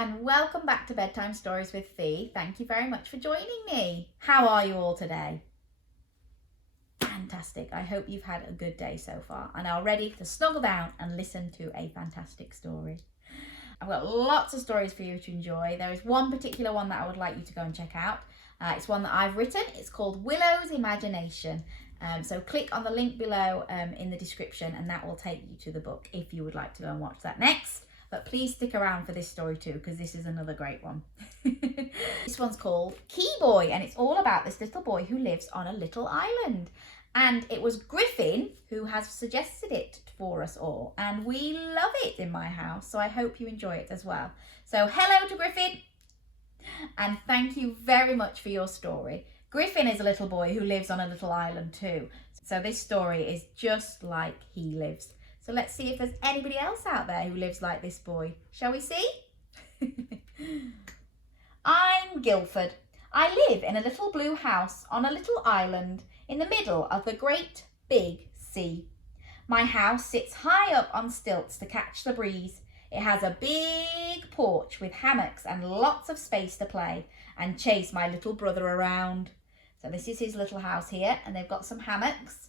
and welcome back to Bedtime Stories with Fee. Thank you very much for joining me. How are you all today? Fantastic. I hope you've had a good day so far and are ready to snuggle down and listen to a fantastic story. I've got lots of stories for you to enjoy. There is one particular one that I would like you to go and check out. It's one that I've written. It's called Willow's Imagination. So click on the link below in the description and that will take you to the book if you would like to go and watch that next. But please stick around for this story too, because this is another great one. This one's called Caye Boy, and it's all about this little boy who lives on a little island. And it was Griffin who has suggested it for us all, and we love it in my house, so I hope you enjoy it as well. So hello to Griffin, and thank you very much for your story. Griffin is a little boy who lives on a little island too, so this story is just like he lives. So let's see if there's anybody else out there who lives like this boy. Shall we see? I'm Guilford. I live in a little blue house on a little island in the middle of the great big sea. My house sits high up on stilts to catch the breeze. It has a big porch with hammocks and lots of space to play and chase my little brother around. So this is his little house here, and they've got some hammocks.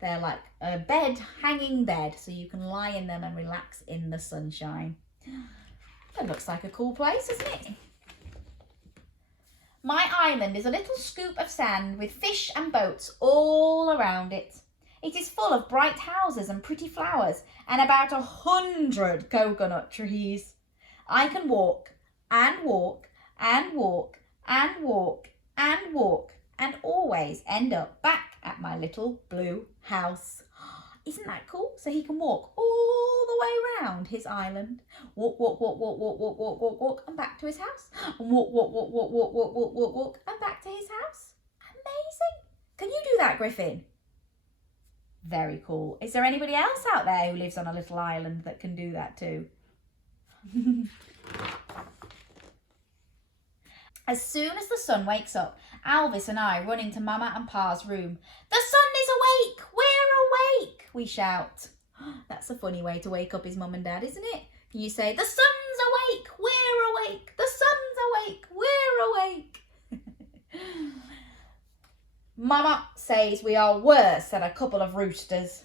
They're like a bed, hanging bed, so you can lie in them and relax in the sunshine. That looks like a cool place, doesn't it? My island is a little scoop of sand with fish and boats all around it. It is full of bright houses and pretty flowers and about 100 coconut trees. I can walk and walk and walk and walk and walk and always end up back at my little blue house. Isn't that cool? So he can walk all the way around his island. Walk, walk, walk, walk, walk, walk, walk, walk, walk, and back to his house. And walk, walk, walk, walk, walk, walk, walk, walk, walk, and back to his house. Amazing. Can you do that, Griffin? Very cool. Is there anybody else out there who lives on a little island that can do that too? As soon as the sun wakes up, Alvis and I run into Mama and Pa's room. The sun is awake! We're awake! We shout. That's a funny way to wake up his mum and dad, isn't it? Can you say, the sun's awake! We're awake! The sun's awake! We're awake! Mama says we are worse than a couple of roosters.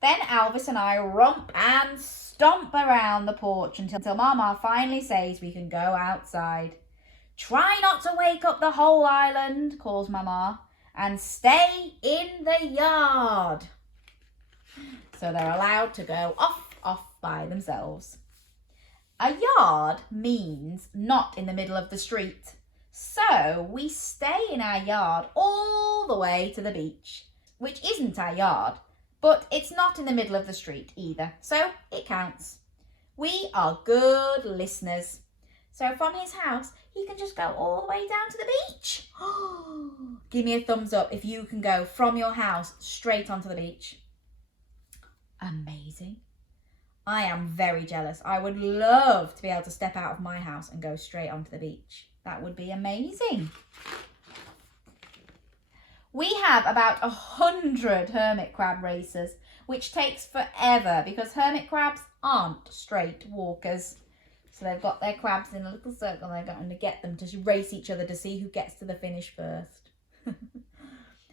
Then Alvis and I romp and stomp around the porch until Mama finally says we can go outside. Try not to wake up the whole island, calls Mama, and stay in the yard. So they're allowed to go off by themselves. A yard means not in the middle of the street. So we stay in our yard all the way to the beach, which isn't our yard, but it's not in the middle of the street either, so it counts. We are good listeners. So from his house, he can just go all the way down to the beach. Give me a thumbs up if you can go from your house straight onto the beach. Amazing. I am very jealous. I would love to be able to step out of my house and go straight onto the beach. That would be amazing. We have about 100 hermit crab races, which takes forever because hermit crabs aren't straight walkers. So they've got their crabs in a little circle and they're going to get them to race each other to see who gets to the finish first.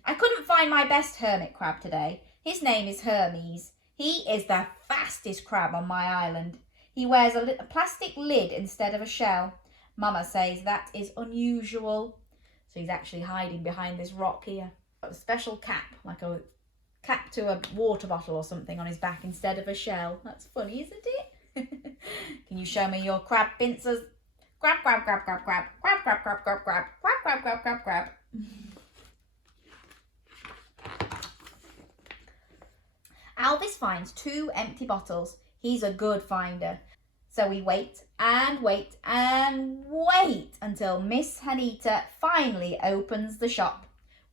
I couldn't find my best hermit crab today. His name is Hermes. He is the fastest crab on my island. He wears a plastic lid instead of a shell. Mama says that is unusual. So he's actually hiding behind this rock here. Got a special cap, like a cap to a water bottle or something on his back instead of a shell. That's funny, isn't it? Can you show me your crab pincers? Grab, grab, grab, grab, grab, grab, grab, grab, grab, grab, grab, grab, grab, grab, grab. Alvis finds 2 empty bottles. He's a good finder. So we wait and wait and wait until Miss Juanita finally opens the shop.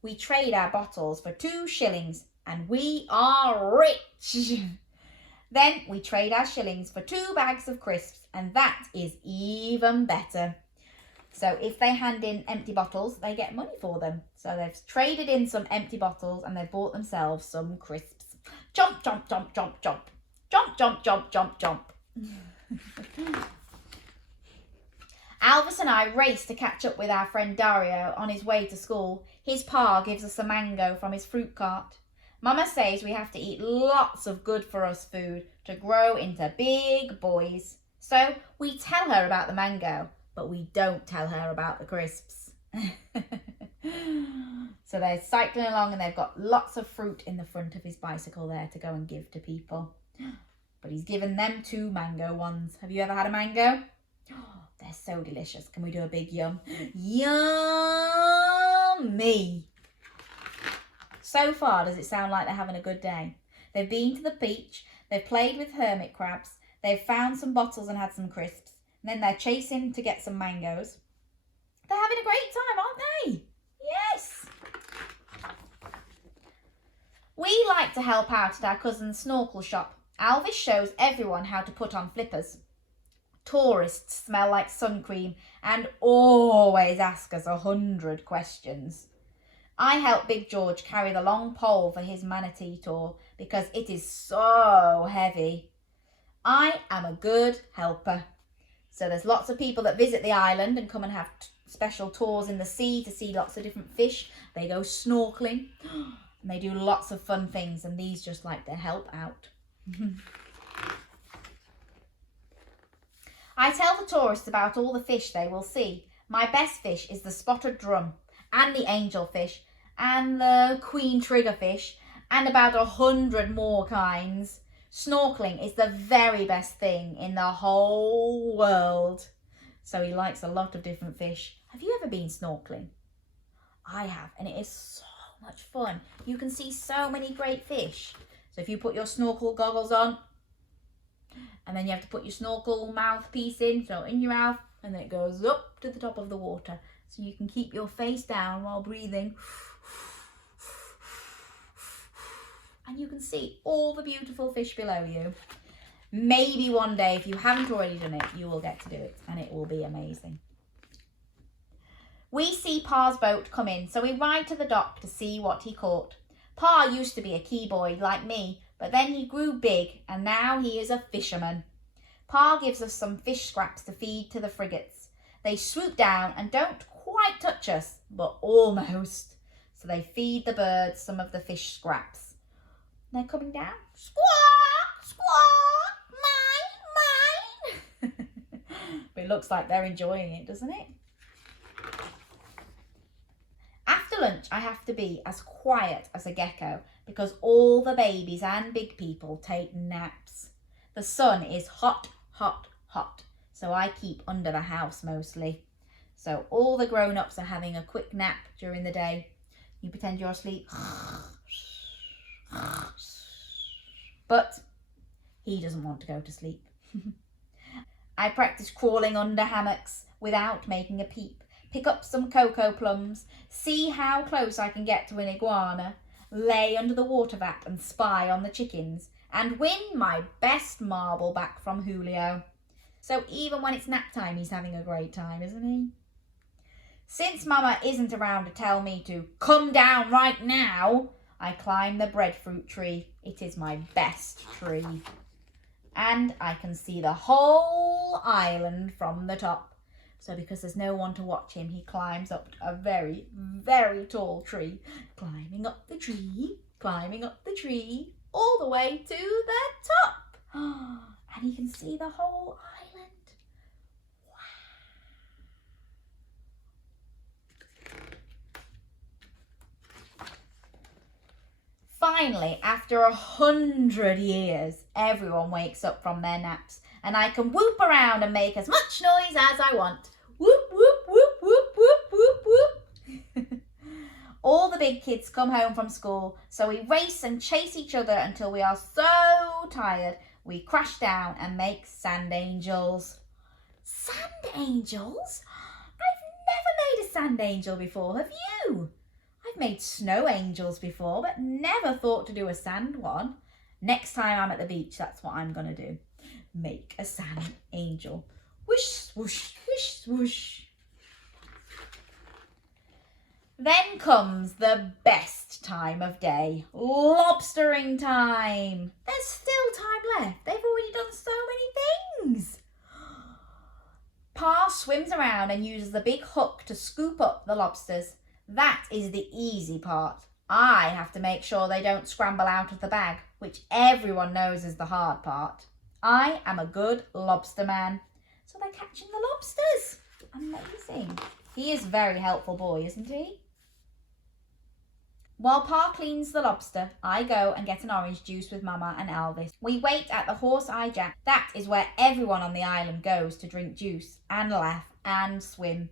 We trade our bottles for 2 shillings and we are rich. Then we trade our shillings for 2 bags of crisps, and that is even better. So if they hand in empty bottles, they get money for them. So they've traded in some empty bottles and they've bought themselves some crisps. Jump, jump, jump, jump, jump. Jump, jump, jump, jump, jump. Alvis and I race to catch up with our friend Dario on his way to school. His pa gives us a mango from his fruit cart. Mama says we have to eat lots of good for us food to grow into big boys. So we tell her about the mango, but we don't tell her about the crisps. So they're cycling along and they've got lots of fruit in the front of his bicycle there to go and give to people. But he's given them 2 mango ones. Have you ever had a mango? They're so delicious. Can we do a big yum? Yummy! So far, does it sound like they're having a good day? They've been to the beach, they've played with hermit crabs, they've found some bottles and had some crisps, and then they're chasing to get some mangoes. They're having a great time, aren't they? Yes! We like to help out at our cousin's snorkel shop. Alvis shows everyone how to put on flippers. Tourists smell like sun cream and always ask us 100 questions. I help Big George carry the long pole for his manatee tour because it is so heavy. I am a good helper. So there's lots of people that visit the island and come and have special tours in the sea to see lots of different fish. They go snorkeling and they do lots of fun things, and these just like to help out. I tell the tourists about all the fish they will see. My best fish is the spotted drum and the angelfish and the queen triggerfish and about 100 more kinds. Snorkeling is the very best thing in the whole world. So he likes a lot of different fish. Have you ever been snorkeling? I have, and it is so much fun. You can see so many great fish. So if you put your snorkel goggles on, and then you have to put your snorkel mouthpiece in, so in your mouth, and then it goes up to the top of the water. So you can keep your face down while breathing. And you can see all the beautiful fish below you. Maybe one day, if you haven't already done it, you will get to do it, and it will be amazing. We see Pa's boat come in, so we ride to the dock to see what he caught. Pa used to be a Caye boy like me, but then he grew big and now he is a fisherman. Pa gives us some fish scraps to feed to the frigates. They swoop down and don't quite touch us, but almost. So they feed the birds some of the fish scraps. They're coming down. Squawk, squawk, mine, mine. But it looks like they're enjoying it, doesn't it? After lunch, I have to be as quiet as a gecko because all the babies and big people take naps. The sun is hot, hot, hot, so I keep under the house mostly. So all the grown-ups are having a quick nap during the day. You pretend you're asleep. But he doesn't want to go to sleep. I practice crawling under hammocks without making a peep. Pick up some cocoa plums, see how close I can get to an iguana, lay under the water vat and spy on the chickens, and win my best marble back from Julio. So even when it's nap time, he's having a great time, isn't he? Since Mama isn't around to tell me to come down right now, I climb the breadfruit tree. It is my best tree. And I can see the whole island from the top. So because there's no one to watch him, he climbs up a very, very tall tree. Climbing up the tree, all the way to the top. And he can see the whole island. Wow. Finally, after 100 years, everyone wakes up from their naps and I can whoop around and make as much noise as I want. Whoop, whoop, whoop, whoop, whoop, whoop, whoop. All the big kids come home from school, so we race and chase each other until we are so tired we crash down and make sand angels. Sand angels? I've never made a sand angel before, have you? I've made snow angels before, but never thought to do a sand one. Next time I'm at the beach, that's what I'm going to do. Make a sand angel. Whoosh, swoosh, whoosh, swoosh. Then comes the best time of day, lobstering time. There's still time left. They've already done so many things. Pa swims around and uses the big hook to scoop up the lobsters. That is the easy part. I have to make sure they don't scramble out of the bag, which everyone knows is the hard part. I am a good lobster man. So they're catching the lobsters. Amazing. He is a very helpful boy, isn't he? While Pa cleans the lobster, I go and get an orange juice with Mama and Elvis. We wait at the Horse Eye Jack. That is where everyone on the island goes to drink juice and laugh and swim.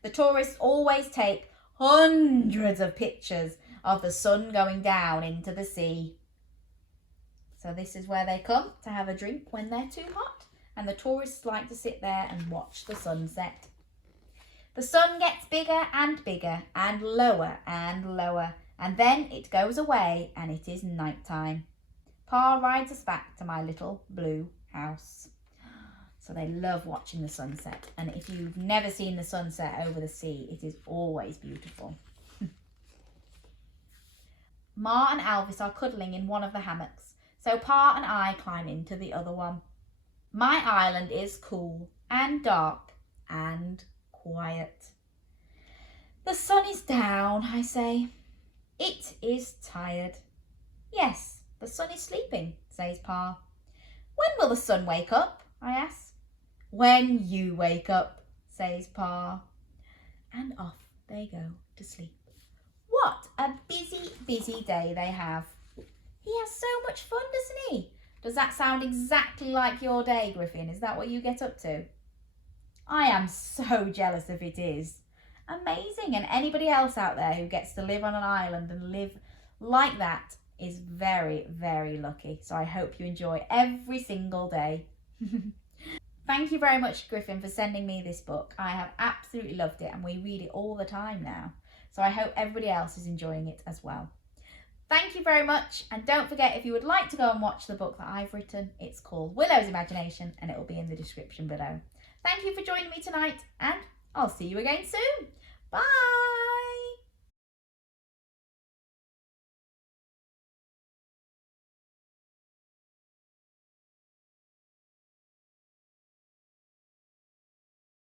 The tourists always take hundreds of pictures of the sun going down into the sea. So this is where they come to have a drink when they're too hot, and the tourists like to sit there and watch the sunset. The sun gets bigger and bigger and lower, and then it goes away and it is night time. Pa rides us back to my little blue house. So they love watching the sunset, and if you've never seen the sunset over the sea, it is always beautiful. Ma and Elvis are cuddling in one of the hammocks, so Pa and I climb into the other one. My island is cool and dark and quiet. The sun is down, I say. It is tired. Yes, the sun is sleeping, says Pa. When will the sun wake up? I ask. When you wake up, says Pa. And off they go to sleep. What a busy, busy day they have. He has so much fun, doesn't he? Does that sound exactly like your day, Griffin? Is that what you get up to? I am so jealous if it is. Amazing. And anybody else out there who gets to live on an island and live like that is very, very lucky. So I hope you enjoy every single day. Thank you very much, Griffin, for sending me this book. I have absolutely loved it, and we read it all the time now. So I hope everybody else is enjoying it as well. Thank you very much, and don't forget, if you would like to go and watch the book that I've written, it's called Willow's Imagination, and it will be in the description below. Thank you for joining me tonight, and I'll see you again soon. Bye!